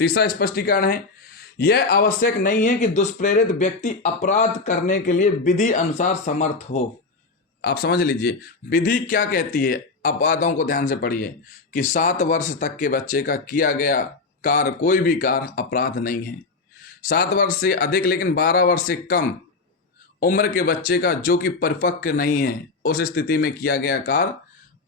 तीसरा स्पष्टीकरण है, यह आवश्यक नहीं है कि दुष्प्रेरित व्यक्ति अपराध करने के लिए विधि अनुसार समर्थ हो। आप समझ लीजिए विधि क्या कहती है, अपवादों को ध्यान से पढ़िए कि 7 वर्ष तक के बच्चे का किया गया कार्य, कोई भी कार्य अपराध नहीं है। 7 वर्ष से अधिक लेकिन 12 वर्ष से कम उम्र के बच्चे का जो कि परिपक्व नहीं है, उस स्थिति में किया गया कार्य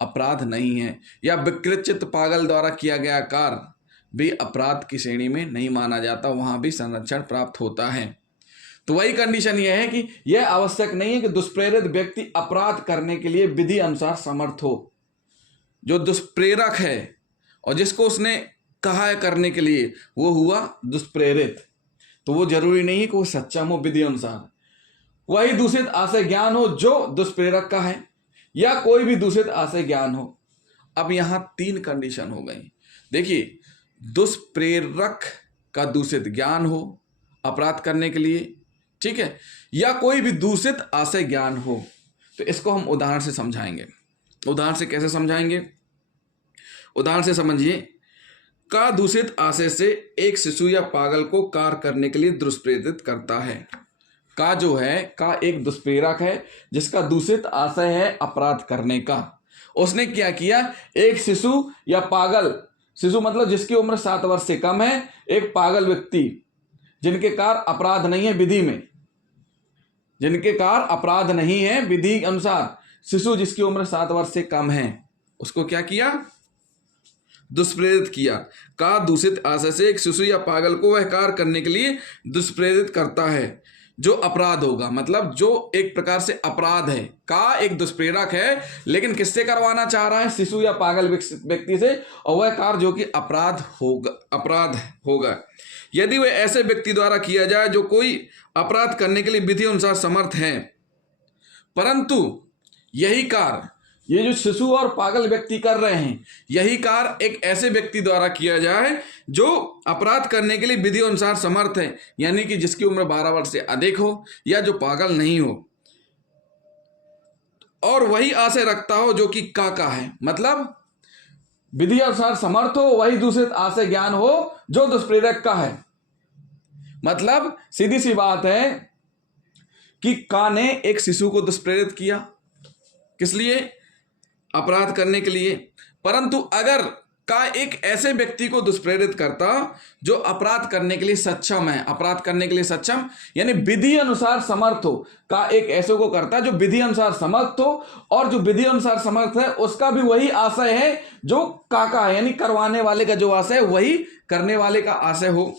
अपराध नहीं है। या विकृत पागल द्वारा किया गया कार्य भी अपराध की श्रेणी में नहीं माना जाता, वहां भी संरक्षण प्राप्त होता है। तो वही कंडीशन यह है कि यह आवश्यक नहीं है कि दुष्प्रेरित व्यक्ति अपराध करने के लिए विधि अनुसार समर्थ हो। जो दुष्प्रेरक है और जिसको उसने कहा है करने के लिए वो हुआ दुष्प्रेरित, तो वो जरूरी नहीं है कि वो सक्षम हो विधि अनुसार। वही दूषित आशय ज्ञान हो जो दुष्प्रेरक का है, या कोई भी दूषित आशय ज्ञान हो। अब यहां 3 कंडीशन हो गई। देखिए, दुष्प्रेरक का दूषित ज्ञान हो अपराध करने के लिए, ठीक है, या कोई भी दूषित आशय ज्ञान हो। तो इसको हम उदाहरण से समझाएंगे। उदाहरण से कैसे समझाएंगे? उदाहरण से समझिए, का दूषित आशय से एक शिशु या पागल को कार्य करने के लिए दुष्प्रेरित करता है। का जो है, का एक दुष्प्रेरक है जिसका दूषित आशय है अपराध करने का। उसने क्या किया, एक शिशु या पागल, शिशु मतलब जिसकी उम्र 7 वर्ष से कम है, एक पागल व्यक्ति जिनके कार्य अपराध नहीं है विधि में, जिनके कार्य अपराध नहीं है विधि अनुसार, शिशु जिसकी उम्र 7 वर्ष से कम है, उसको क्या किया, दुष्प्रेरित किया। का दूषित आशय से एक शिशु या पागल को वह कार्य करने के लिए दुष्प्रेरित करता है जो अपराध होगा, मतलब जो एक प्रकार से अपराध है। का एक दुष्प्रेरक है लेकिन किससे करवाना चाह रहा है, शिशु या पागल व्यक्ति से, और वह कार्य जो कि अपराध होगा यदि वह ऐसे व्यक्ति द्वारा किया जाए जो कोई अपराध करने के लिए विधि अनुसार समर्थ है। परंतु यही कार्य, ये जो शिशु और पागल व्यक्ति कर रहे हैं, यही कार्य एक ऐसे व्यक्ति द्वारा किया जाए जो अपराध करने के लिए विधि अनुसार समर्थ है, यानी कि जिसकी उम्र 12 वर्ष से अधिक हो या जो पागल नहीं हो, और वही आशय रखता हो जो कि का है, मतलब विधि अनुसार समर्थ हो, वही दूषित आशय ज्ञान हो जो दुष्प्रेरक का है। मतलब सीधी सी बात है कि का ने एक शिशु को दुष्प्रेरित किया, किस लिए, अपराध करने के लिए। परंतु अगर का एक ऐसे व्यक्ति को दुष्प्रेरित करता जो अपराध करने के लिए सक्षम है, अपराध करने के लिए सक्षम यानी विधि अनुसार समर्थ हो, का एक ऐसे को करता जो विधि अनुसार समर्थ हो, और जो विधि अनुसार समर्थ है उसका भी वही आशय है जो का है, यानी करवाने वाले का जो आशय है वही करने वाले का आशय हो,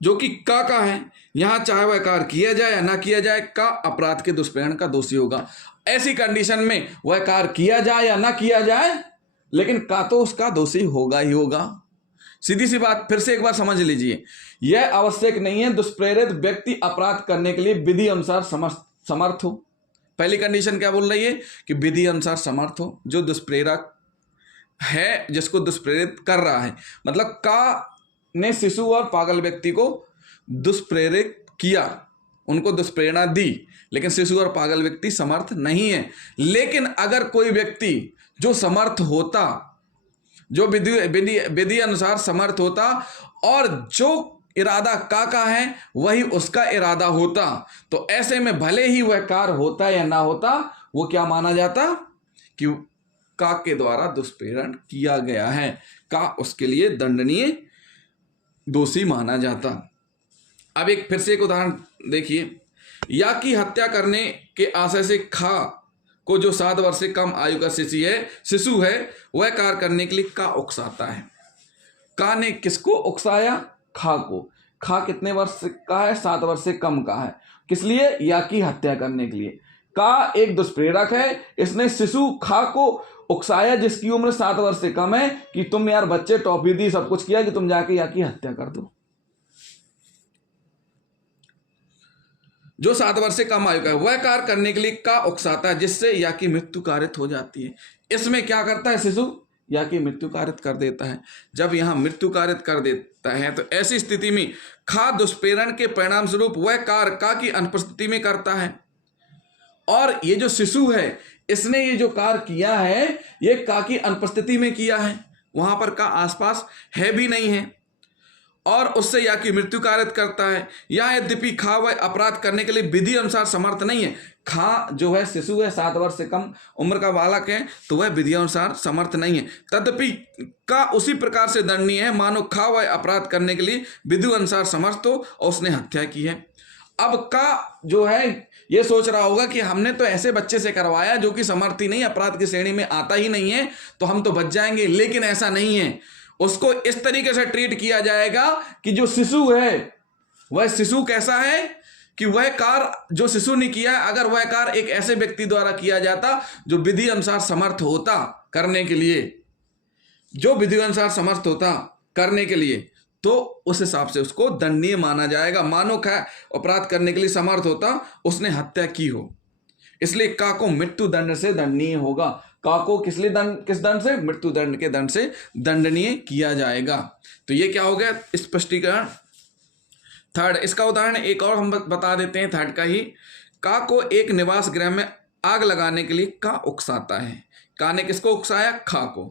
जो कि का है। यहां चाहे वह कार्य किया जाए या ना किया जाए, का अपराध के दुष्प्रेरण का दोषी होगा। ऐसी कंडीशन में वह कार्य किया जाए या ना किया जाए, लेकिन का तो उसका दोषी होगा ही होगा। सीधी सी बात, फिर से एक बार समझ लीजिए, यह आवश्यक नहीं है दुष्प्रेरित व्यक्ति अपराध करने के लिए विधि अनुसार समर्थ हो। पहली कंडीशन क्या बोल रही है कि विधि अनुसार समर्थ हो, जो दुष्प्रेरक है जिसको दुष्प्रेरित कर रहा है, मतलब का ने शिशु और पागल व्यक्ति को दुष्प्रेरित किया, उनको दुष्प्रेरणा दी, लेकिन शिशु और पागल व्यक्ति समर्थ नहीं है। लेकिन अगर कोई व्यक्ति जो समर्थ होता, जो विधि अनुसार समर्थ होता, और जो इरादा का है वही उसका इरादा होता, तो ऐसे में भले ही वह कार्य होता या ना होता, वो क्या माना जाता कि का के द्वारा दुष्प्रेरण किया गया है, का उसके लिए दंडनीय दोषी माना जाता। अब एक फिर से एक उदाहरण देखिए, या की हत्या करने के आशय से खा को जो 7 वर्ष से कम आयु का शिशु है वह कार्य करने के लिए का उकसाता है। का ने किसको उकसाया, खा को। खा कितने वर्ष का है, 7 वर्ष से कम का है, किस लिए, या की हत्या करने के लिए। का एक दुष्प्रेरक है, इसने शिशु खा को उकसाया जिसकी उम्र 7 वर्ष से कम है कि तुम यार बच्चे टॉफी दी, सब कुछ किया कि तुम जाके या की हत्या कर दो। जो 7 वर्ष से कम आयु का है वह कार्य करने के लिए का उकसाता है जिससे या की मृत्यु कारित हो जाती है। इसमें क्या करता है शिशु, या की मृत्यु कारित कर देता है। जब यहां मृत्यु कारित कर देता है तो ऐसी स्थिति में खा दुष्प्रेरण के परिणाम स्वरूप वह कार्य का की अनुपस्थिति में करता है, और ये जो शिशु है इसने ये जो कार्य किया है ये का की अनुपस्थिति में किया है। वहां पर का आसपास है भी नहीं है और उससे या की मृत्यु कारित करता है, या यद्यपि खा वह अपराध करने के लिए विधि अनुसार समर्थ नहीं है। खा जो है शिशु है, 7 वर्ष से कम उम्र का बालक है, तो वह विधि अनुसार समर्थ नहीं है। तदपि का उसी प्रकार से दंडनीय है मानो खा वह अपराध करने के लिए विधि अनुसार समर्थ हो और उसने हत्या की है। अब का जो है ये सोच रहा होगा कि हमने तो ऐसे बच्चे से करवाया जो कि समर्थ ही नहीं, अपराध की श्रेणी में आता ही नहीं है, तो हम तो बच जाएंगे। लेकिन ऐसा नहीं है, उसको इस तरीके से ट्रीट किया जाएगा कि जो शिशु है वह शिशु कैसा है कि वह कार्य जो शिशु ने किया, अगर वह कार्य एक ऐसे व्यक्ति द्वारा किया जाता जो विधि अनुसार समर्थ होता करने के लिए, जो विधि अनुसार समर्थ होता करने के लिए, तो उस हिसाब से उसको दंडनीय माना जाएगा। मानो का अपराध करने के लिए समर्थ होता, उसने हत्या की हो, इसलिए का को मृत्यु दंड से दंडनीय होगा। का को किस दंड से? मृत्यु दंड के दंड से दंडनीय किया जाएगा। तो ये क्या हो गया स्पष्टीकरण थर्ड। इसका उदाहरण एक और हम बता देते हैं थर्ड का ही। का को एक निवास गृह में आग लगाने के लिए का उकसाता है। का ने किसको उकसाया? खा को।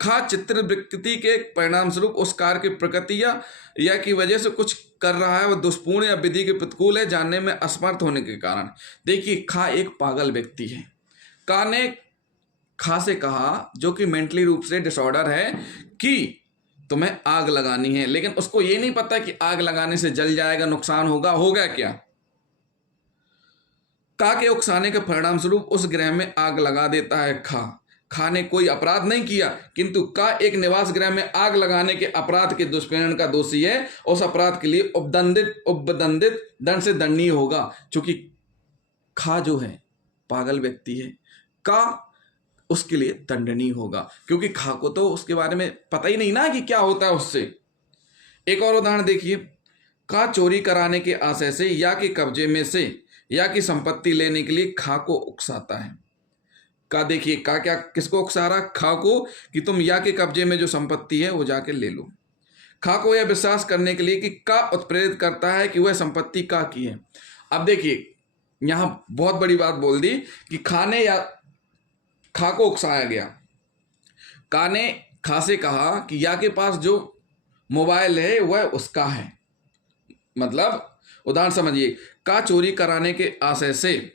खा चित्र विकृति के परिणाम स्वरूप उस कार्य की प्रकृति या की वजह से कुछ कर रहा है, वह दुष्पूर्ण या विधि के प्रतिकूल है, जानने में असमर्थ होने के कारण। देखिए, खा एक पागल व्यक्ति है। का ने खा से कहा, जो कि मेंटली रूप से डिसऑर्डर है, कि तुम्हें आग लगानी है, लेकिन उसको ये नहीं पता कि आग लगाने से जल जाएगा, नुकसान होगा। होगा क्या? का के उकसाने के परिणाम स्वरूप उस गृह में आग लगा देता है खा। खा ने कोई अपराध नहीं किया, किंतु का एक निवास गृह में आग लगाने के अपराध के दुष्प्रेरण का दोषी है। उस अपराध के लिए उपदंडित दंड से दंडनीय होगा। क्योंकि खा जो है पागल व्यक्ति है, का उसके लिए दंडनीय होगा, क्योंकि खा को तो उसके बारे में पता ही नहीं ना कि क्या होता है उससे। एक और उदाहरण देखिए। का चोरी कराने के आशय से या के कब्जे में से या की संपत्ति लेने के लिए खा को उकसाता है। का देखिए, का क्या किसको उकसा रहा? खा को, कि तुम या के कब्जे में जो संपत्ति है वो जाके ले लो। खा को यह विश्वास करने के लिए कि का उत्प्रेरित करता है कि वह संपत्ति का की है। अब देखिए, यहां बहुत बड़ी बात बोल दी कि खा को उकसाया गया। का ने खा से कहा कि या के पास जो मोबाइल है वह उसका है। मतलब उदाहरण समझिए, का चोरी कराने के आशय से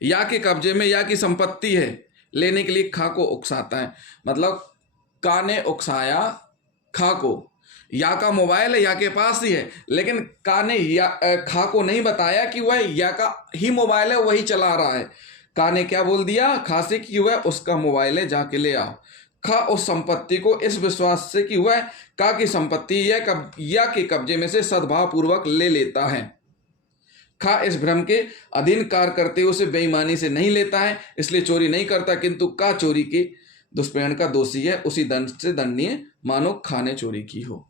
या के कब्जे में या की संपत्ति है लेने के लिए खा को उकसाता है। मतलब का ने उकसाया खा को, या का मोबाइल है या के पास ही है, लेकिन का ने खा को नहीं बताया कि वह या का ही मोबाइल है, वही चला रहा है। का ने क्या बोल दिया? खा से कि वह उसका मोबाइल है, जाके ले आओ। खा उस संपत्ति को इस विश्वास से कि वह का की संपत्ति या के कब्जे में से सद्भाव पूर्वक ले लेता है। खा इस भ्रम के अधीन कार्य करते हुए उसे बेईमानी से नहीं लेता है, इसलिए चोरी नहीं करता, किंतु का चोरी के दुष्प्रेरण का दोषी है, उसी दंड से दंडनीय मानो खा ने चोरी की हो।